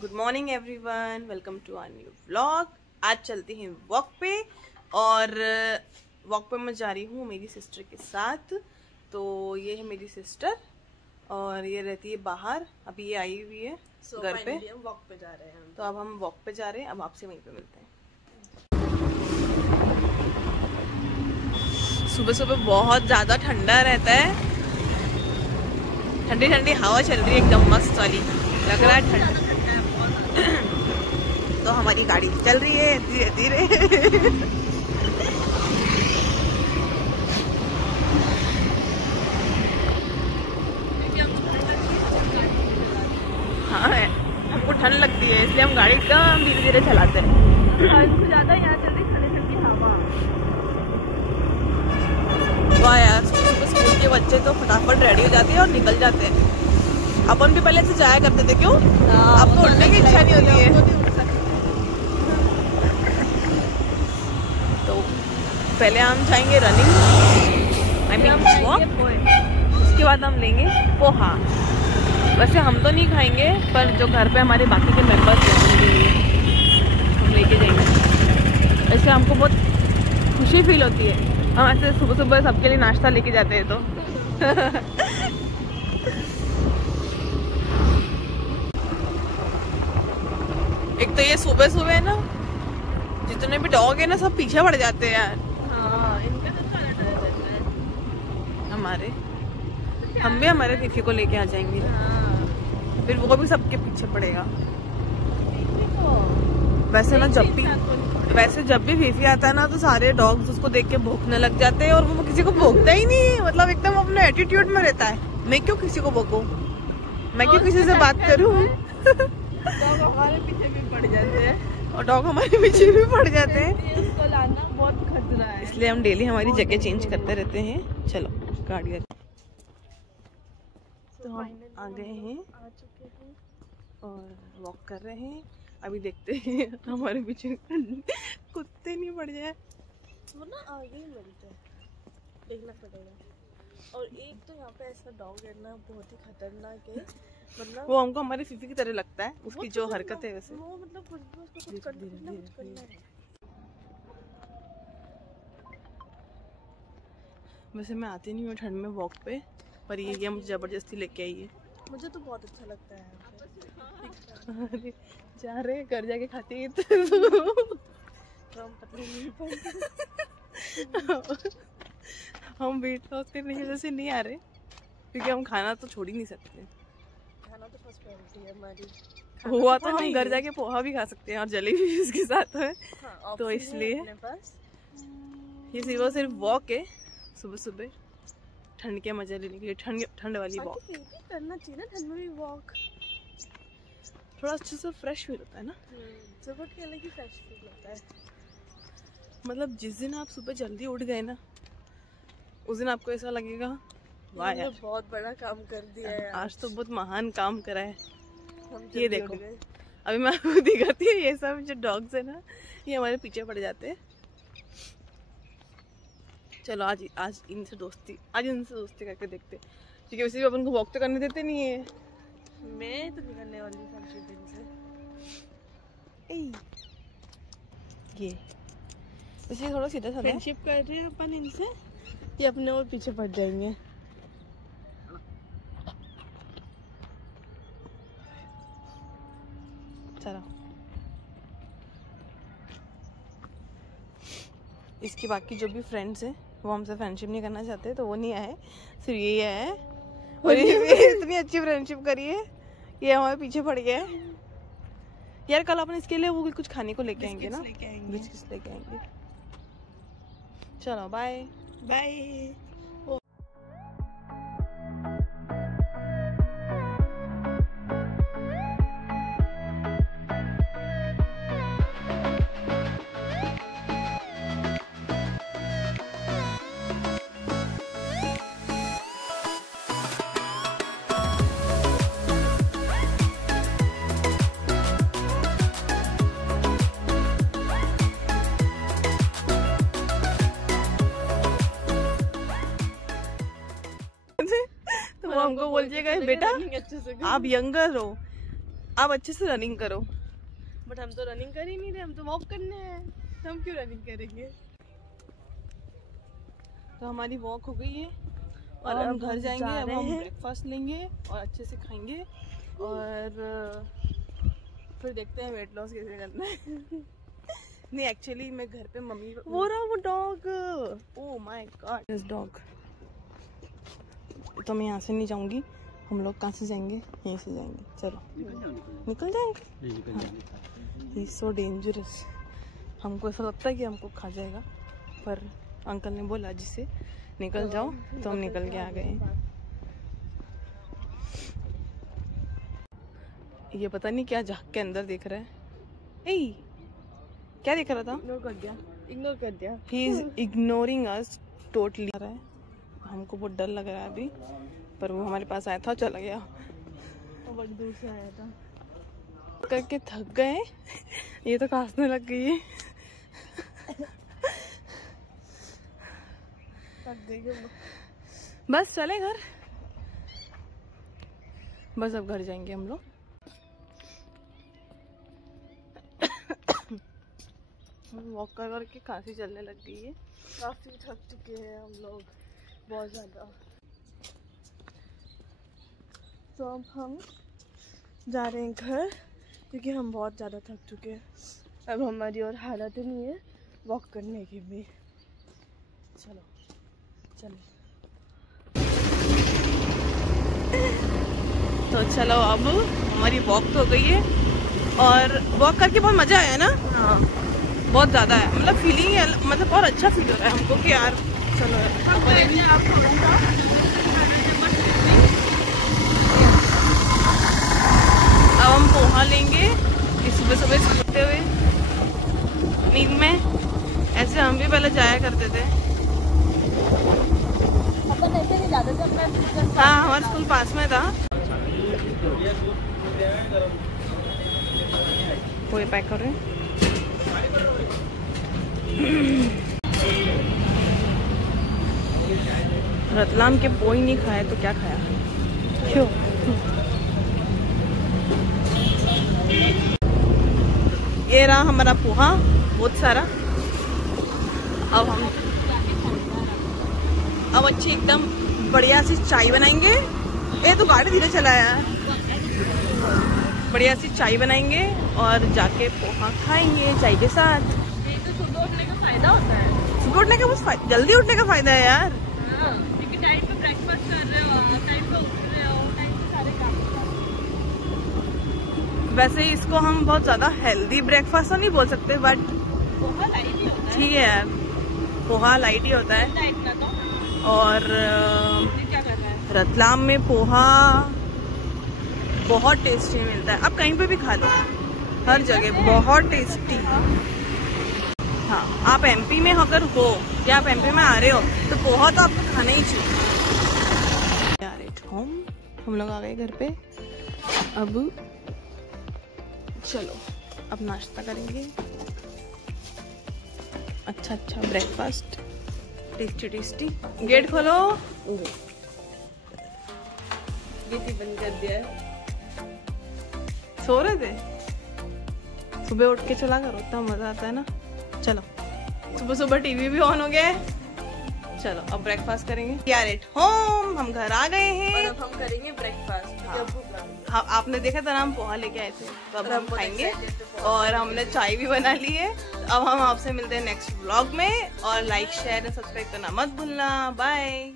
Good morning everyone, welcome to our new vlog. आज चलते हैं वॉक पे और वॉक पे मैं जा रही हूँ मेरी सिस्टर के साथ। तो ये है मेरी सिस्टर और ये रहती है बाहर, अभी ये आई हुई है घर पे। वॉक पे जा रहे हैं तो अब हम वॉक पे जा रहे हैं, अब आपसे वहीं पे मिलते हैं। सुबह सुबह बहुत ज़्यादा ठंडा रहता है, ठंडी ठंडी हवा चल रही है एकदम मस्त वाली, लग रहा है ठंडा। तो हमारी गाड़ी चल रही है धीरे धीरे। हाँ, हमको ठंड लगती है इसलिए हम गाड़ी एकदम धीरे धीरे चलाते हैं। ज्यादा यहाँ चल रही ठंडी ठंडी हवा। वाह यार, स्कूल के बच्चे तो फटाफट रेडी हो जाते हैं और निकल जाते हैं। अपन भी पहले से जाया करते थे, क्यों? अब तो उठने की इच्छा नहीं होती है। तो पहले हम जाएंगे रनिंग, उसके बाद हम लेंगे पोहा। वैसे हम तो नहीं खाएंगे, पर जो घर पे हमारे बाकी के मेंबर्स हैं हम लेके जाएंगे। ऐसे हमको बहुत खुशी फील होती है, हम ऐसे सुबह सुबह सबके लिए नाश्ता लेके जाते हैं। तो एक तो ये सुबह सुबह है ना, जितने भी डॉग है ना सब पीछे पड़ जाते हैं यार। हाँ, इनका तो सारा डर रहता है। हम भी हमारे फीफी को लेके आ जाएंगे। हाँ। फिर वो भी सबके पीछे पड़ेगा। वैसे ना जब भी फीफी आता है ना तो सारे डॉग्स उसको देख के भौंकने लग जाते हैं और वो किसी को भौंकता ही नहीं है, मतलब एकदम अपने एटीट्यूड में रहता है। मैं क्यों किसी को भौंकूं, मैं क्यों किसी से बात करूं। डॉग हमारे पीछे भी पड़ जाते हैं और डॉग हमारे पीछे भी पड़ जाते हैं, उसको लाना बहुत खतरा है। इसलिए हम डेली हमारी जगह चेंज करते रहते हैं। चलो गाड़ी तो हम आ गए हैं, आ चुके हैं और वॉक कर रहे हैं। अभी देखते हैं हमारे पीछे कुत्ते नहीं पड़ जाए। वो ना आगे ही मिलते हैं, देखना पड़ेगा। और एक तो यहाँ पे ऐसा डॉग है ना, बहुत ही खतरनाक है। मतलब वो हमको हमारी फीफी की तरह लगता है, उसकी जो हरकत है वैसे। वो मतलब कुछ करना है। वैसे मैं आती नहीं हूँ ठंड में वॉक पे, पर ये मुझे जबरदस्ती लेके आई है। मुझे तो बहुत अच्छा लगता है। अरे जा रहे घर जाके खाते हैं तो हम पतले नहीं पड़ते। हम वेट लॉस करने की वजह से नहीं आ रहे, क्योंकि हम खाना तो छोड़ ही नहीं सकते। खाना तो फर्स्ट प्रायोरिटी है हमारी। हुआ तो हम घर जाके पोहा भी खा सकते हैं और जलेबी भी इसके साथ है। हाँ, तो इसलिए ये सिर्फ वॉक है सुबह सुबह, ठंड के मजे लेने के लिए, ठंड वाली वॉक। करना चाहिए ना ठंड में भी वॉक, थोड़ा अच्छे से फ्रेश फील होता है ना। सुबह के अलग ही फ्रेश फील होता है। मतलब जिस दिन आप सुबह जल्दी उठ गए ना, उस दिन आपको ऐसा लगेगा वाह यार, बहुत बड़ा काम कर दिया है आज तो बहुत महान काम करा है। हम ये देखो, अभी मैं आपको दिखाती हूँ, ये सब जो डॉग्स है ना, ये हमारे पीछे पड़ जाते हैं। चलो आज इनसे दोस्ती करके देखते, क्योंकि वैसे भी अपन को वॉक तो करने देते नहीं है। मैं तो निकलने वाली फ्रेंडशिप दिन से। ये वैसे थोड़ा सीधा साधा फ्रेंडशिप कर रहे हैं अपन इनसे, ये अपने और पीछे पड़ जाएंगे। चलो, इसके बाकी जो भी फ्रेंड्स हैं वो हमसे फ्रेंडशिप नहीं करना चाहते, तो वो नहीं आए, सिर्फ ये आए और ये इतनी अच्छी फ्रेंडशिप करी है, ये हमारे पीछे पड़ गया है। यार कल अपन इसके लिए वो कुछ खाने को लेके आएंगे ना, बिस्किट्स लेके आएंगे। चलो बाय बाय। हमको बोलिएगा बेटा आप यंगर हो, आप अच्छे से रनिंग करो। बट हम तो रनिंग कर ही नहीं रहे, हम तो वॉक करने हैं, तो हम क्यों रनिंग करेंगे। तो हमारी वॉक हो गई है और अब हम घर जाएंगे। अब हम ब्रेकफास्ट लेंगे और अच्छे से खाएंगे और फिर देखते हैं वेट लॉस कैसे करना है। नहीं एक्चुअली मैं घर पे मम्मी वो रहा वो dog. Oh my God, this dog. तो मैं यहाँ से नहीं जाऊंगी, हम लोग कहाँ से जाएंगे, यहीं से जाएंगे। चलो निकल जाएंगे। He is so dangerous. हमको ऐसा लगता है कि हमको खा जाएगा, पर अंकल ने बोला जिससे निकल जाओ, तो हम निकल के आ गए। ये पता नहीं क्या झाँक के अंदर देख रहा है। ए क्या देख रहा था? इग्नोर कर दिया। He is ignoring us totally. हमको बहुत डर लग रहा है अभी, पर वो हमारे पास आया था, चला गया। वो बड़ी दूर से आया था। करके थक गए। ये तो खांसने लग गई है। थक गई। बस चले घर, बस अब घर जाएंगे हम लोग। वॉक कर करके खांसी चलने लग गई है। काफी थक चुके हैं हम लोग, बहुत ज्यादा। तो अब हम जा रहे हैं घर, क्योंकि हम बहुत ज़्यादा थक चुके हैं। अब हमारी और हालत ही नहीं है वॉक करने की भी। चलो चलो तो चलो, अब हमारी वॉक तो हो गई है और वॉक करके बहुत मज़ा आया ना। हाँ बहुत ज़्यादा है, मतलब फीलिंग है, मतलब और अच्छा फील हो रहा है हमको कि यार चलो अब हम पोहा लेंगे सुबह सुबह सोते हुए नींद में। ऐसे हम भी पहले जाया करते थे। हाँ हमारा स्कूल पास में था। पोहे पैक कर रहे हैं। रतलाम के पोहे नहीं खाए तो क्या खाया? क्यों? ये रहा हमारा पोहा, बहुत सारा। अब अच्छी एकदम बढ़िया सी चाय बनाएंगे। ये तो गाड़ी धीरे चलाया है। बढ़िया सी चाय बनाएंगे और जाके पोहा खाएंगे चाय के साथ। ये तो सुबह उठने का फायदा होता है। सुबह उठने का बहुत जल्दी उठने का फायदा है यार। हाँ, क्योंकि टाइम पे ब्रेकफास्ट कर रहे हो, टाइम पे उठ रहे हो, टाइम पे सारे काम। वैसे इसको हम बहुत ज्यादा हेल्दी ब्रेकफास्ट तो नहीं बोल सकते, बट पोहा लाइट ही होता है। ठीक है यार, पोहा लाइट ही होता है। और क्या कर रहा है? रतलाम में पोहा बहुत टेस्टी मिलता है। आप कहीं पे भी खा लो, हर जगह बहुत टेस्टी। हाँ, आप एमपी में अगर हो या आप एमपी में आ रहे हो तो पोहा तो आपको खाना ही चाहिए। यार एट होम हम लोग आ गए घर पे। अब चलो अब नाश्ता करेंगे। अच्छा अच्छा ब्रेकफास्ट, टेस्टी टेस्टी। गेट खोलो। गेट ही बंद कर दिया है। सो रहे थे? सुबह उठ के चला करो, इतना मजा आता है ना। चलो सुबह सुबह टीवी भी ऑन हो गया है। चलो अब ब्रेकफास्ट करेंगे। यार एट होम हम घर आ गए हैं और अब हम करेंगे ब्रेकफास्ट। हाँ, आपने देखा था ना हम पोहा लेके आए थे, तो अब हम खाएंगे। और हमने चाय भी बना ली है। अब हम आपसे मिलते हैं नेक्स्ट व्लॉग में। और लाइक शेयर एंड सब्सक्राइब करना मत भूलना। बाय।